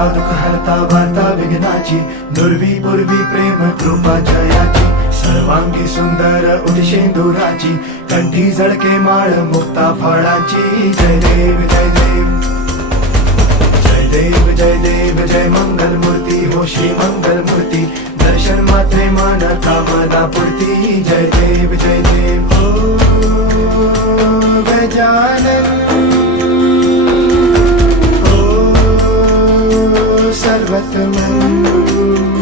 हरता दुःख हरता वार्ता विघ्नाची, दुर्वी पूर्वी प्रेम कृपा जयाची, सर्वांगी सुंदर उदिशेंदुराची, कंठी झळके माळ मुक्ता फळाची. जय देव जय देव जय देव जय देव जय मंगल मूर्ती हो श्री मंगल मूर्ती, दर्शन मात्रे मन कामना पूर्ती. जय देव जय देव हो गजानन हो सर्वतमन.